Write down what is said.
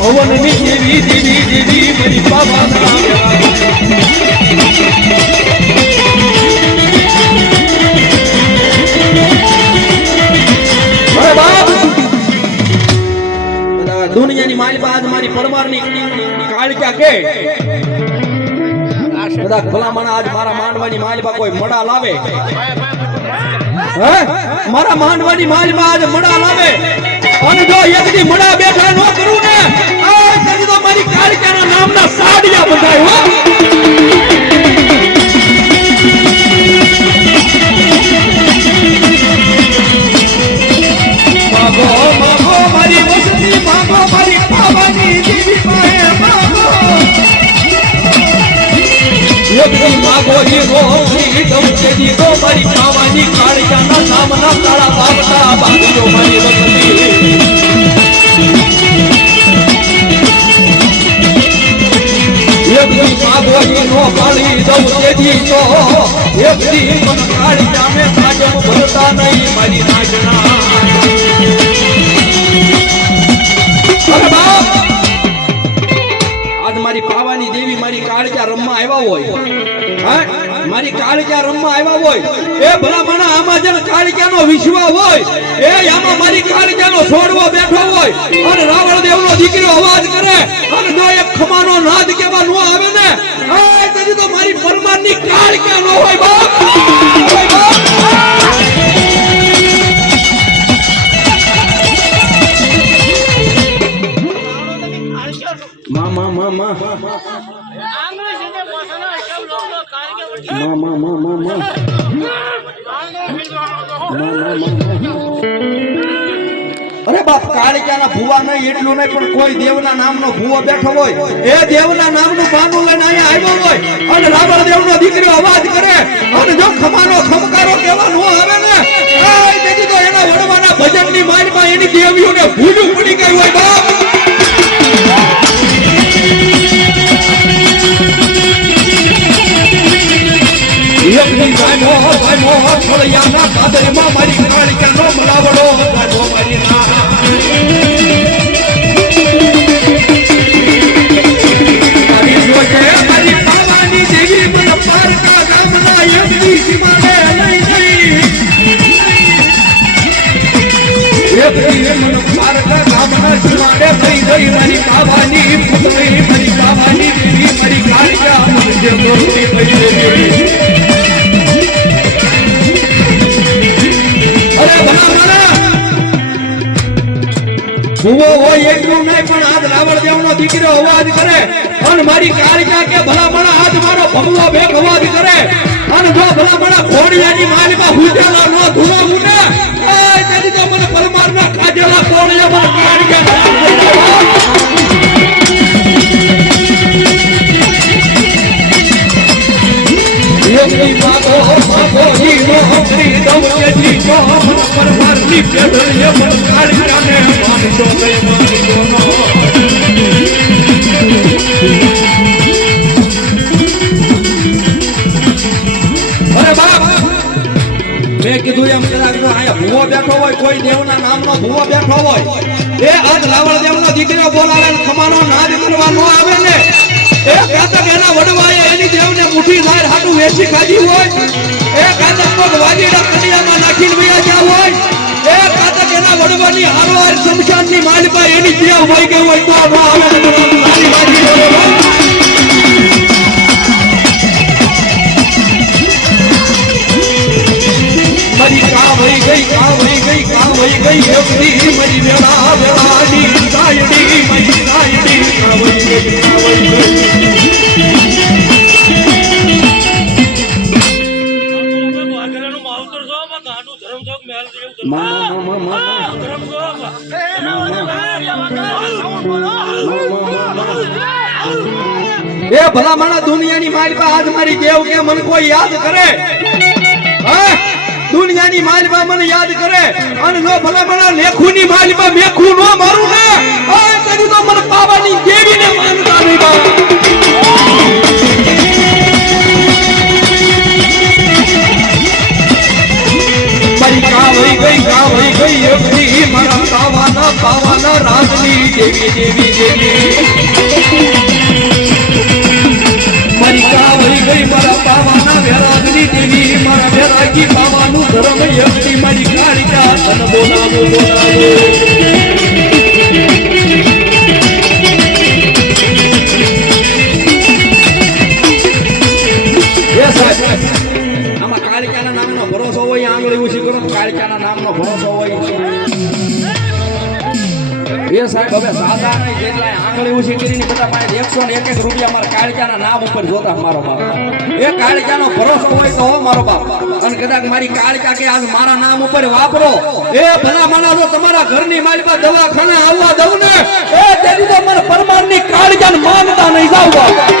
ભવનની દેવી દેવી દેવી મારી બાબાના માલિકા આજ મારી પરમારની કાળકા કે? બધા ભલામણ આજ મારા માંડવાની માલબા કોઈ મડા લાવે? મારા માંડવાની માલબા આજ મડા લાવે? અને જો એકદી મડા બેઠા દીધો દીધો મારી ખાવાની કાળિયાના નામના કાળા બાબતા બાંધો મારી વસતી એકદી માગો દીધો કાળી દઉં તેજી તો એકદી મન કાળિયા મે કાજમ ભરતા નહીં મારી નાજના આજ મારી પાવાની દેવી મારી કાળજા રમવા આવ્યા હોય. હા? મારી કાળિકા રમવા આવ્યા હોય, એ ભલા મને આમાં જેને કાળજાનો વિશ્વા હોય, એ આમાં મારી કાળજાનો છોડવો બેઠો હોય, અને રાવણ દેવનો દીકરો અવાજ કરે, અને જો એક ખમાનો નાદ કેવા નો આવે ને, આ તો મારી પરમારની કાળિકા નો હોય બાપ. મા મા મા મા અરે બાપ, કાળિકાના ભુવા નહીં એટલું નહીં, પણ કોઈ દેવના નામનો ભુવો બેઠો હોય, એ દેવના નામનું બાનું લઈને અહીંયા આવ્યો હોય, અને રાવણ દેવનો દીકરો અવાજ કરે, અને જો ખમાનો ખમકારો કેવા નો આવે ને તેથી તો એના વડવાના ભજનની મારમાં એની દેવીઓને ભૂલું પડી ગઈ હોય બાપ. મારી મારી મારા કરે. અને મારી કાળિકા કે ભલા મણા આજ મારો ભગવો ભેગ અવાજ કરે. અને જો ભલા હુજેલા નો ધુવાવું ને એ તેથી મને પરમારના કાજેલા ઘોડિયા મને નો અરે બાપ મેં કીધું એમ જો અહીંયા હોય, કોઈ દેવના નામનો ભૂવો બેઠો હોય, એ આજ રાવણ દેવનો દીકરો બોલાવે ખમાનો નાદ કરવા ન આવે ને? વેચી ખાધી હોય, એ કાતક પગ વાજીડા કડિયામાં નાખીને વયા ગયા હોય, એ કાતક એના વડવાની હારવાર શમશાનની માલપા એની દેવ વહી ગઈ હોય તો આ આવે હોય મારી ગઈ, કા વહી કા છો બા ગાંડું ધરમ ચોક મહેલ જેવું ધરમ. મા મા મા મા આ ધરમ ચોક. એના વડે ભાઈ, આ વાઘરા. બોલો. એ ભલા માણા દુનિયાની માલપા આજ મારી દેવ કે મને કોઈ યાદ કરે હા દુનિયાની માલપા મને યાદ કરે અને જો ભલા માણા લેખુની માલપા મેખું નો મારું ને દેવી દેવી દેવી મારી કાવરી ગઈ, મારા પાવાના વેરાગની દેવી, મારા વેરાગી પાવાનું ધર્મ યજ્ઞ મારી કાળિકા તન બોલાવો બોલાવો. આમાં કાળિકાના નામનો ભરોસો હોય, આંગળી ઉછી કરો, કાળિકાના નામનો ભરોસો હોય. એ સાહેબ, હવે સાદા નહીં આંગળી ઊંચી કરીને બધા પાસે એકસો ને એક એક રૂપિયા મારા કાળિકાના નામ ઉપર જોતા મારો બાપ. એ કાળિકાનો ભરોસો હોય તો મારો બાપ. અને કદાચ મારી કાળિકા કે આજ મારા નામ ઉપર વાપરો. એ ભલા માણા જો તમારા ઘરની માલિકા દવાખાના આવવા દઉં ને, એ તેની તો મને પરમારની કાળિકાને માનતા નહીં જાવ બાપ.